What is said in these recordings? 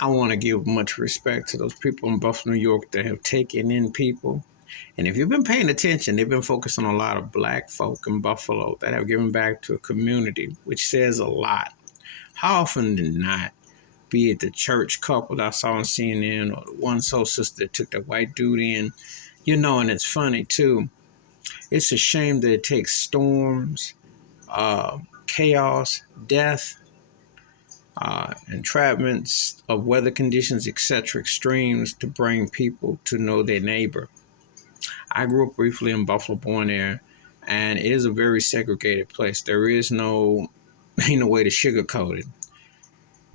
I want to give much respect to those people in Buffalo, New York that have taken in people. And if you've been paying attention, they've been focusing on a lot of black folk in Buffalo that have given back to a community, which says a lot. How often than not, be it the church couple that I saw on CNN or the one soul sister that took that white dude in, and it's funny too. It's a shame that it takes storms, chaos, death, entrapments of weather conditions, etc., extremes to bring people to know their neighbor. I grew up briefly in Buffalo, born there, and it is a very segregated place. There is no, ain't no way to sugarcoat it.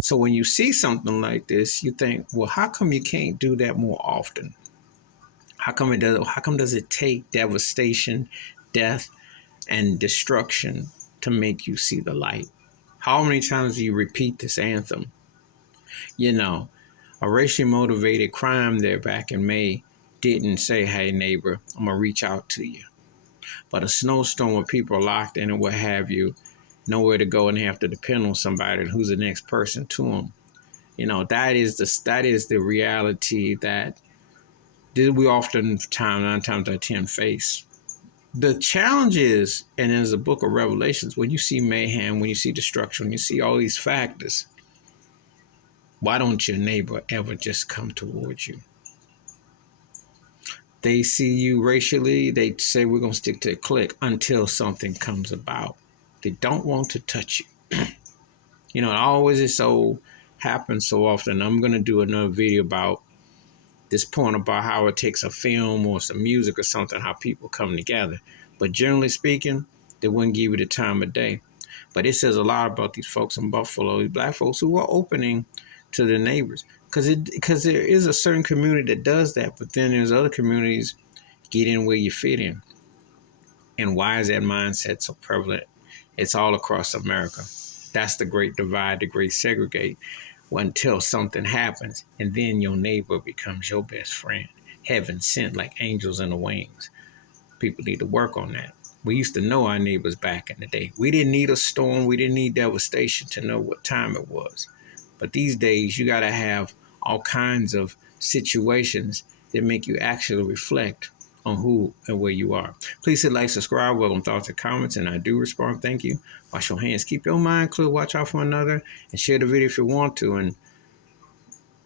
So when you see something like this, you think, well, how come you can't do that more often? How come it does? How come does it take devastation, death, and destruction to make you see the light? How many times do you repeat this anthem? A racially motivated crime there back in May didn't say, hey, neighbor, I'm going to reach out to you. But a snowstorm where people are locked in and what have you, nowhere to go and they have to depend on somebody who's the next person to them. That is the reality that we often, 9 times out of 10, face. The challenge is, and as the book of Revelations, when you see mayhem, when you see destruction, when you see all these factors, why don't your neighbor ever just come towards you? They see you racially, they say we're going to stick to a clique until something comes about. They don't want to touch you. It always is so happens so often. I'm going to do another video about this point about how it takes a film or some music or something, how people come together. But generally speaking, they wouldn't give you the time of day. But it says a lot about these folks in Buffalo, these black folks who are opening to their neighbors. Because there is a certain community that does that, but then there's other communities, get in where you fit in. And why is that mindset so prevalent? It's all across America. That's the great divide, the great segregate, until something happens, and then your neighbor becomes your best friend. Heaven sent like angels in the wings. People need to work on that. We used to know our neighbors back in the day. We didn't need a storm. We didn't need devastation to know what time it was. But these days, you got to have all kinds of situations that make you actually reflect on who and where you are. Please hit like, subscribe, welcome thoughts and comments, and I do respond. Thank you. Wash your hands. Keep your mind clear. Watch out for another, and share the video if you want to. And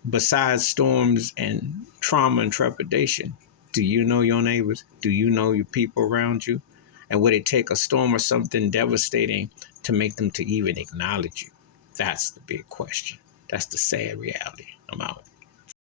besides storms and trauma and trepidation, do you know your neighbors? Do you know your people around you? And would it take a storm or something devastating to make them to even acknowledge you? That's the big question. That's the sad reality. I'm out.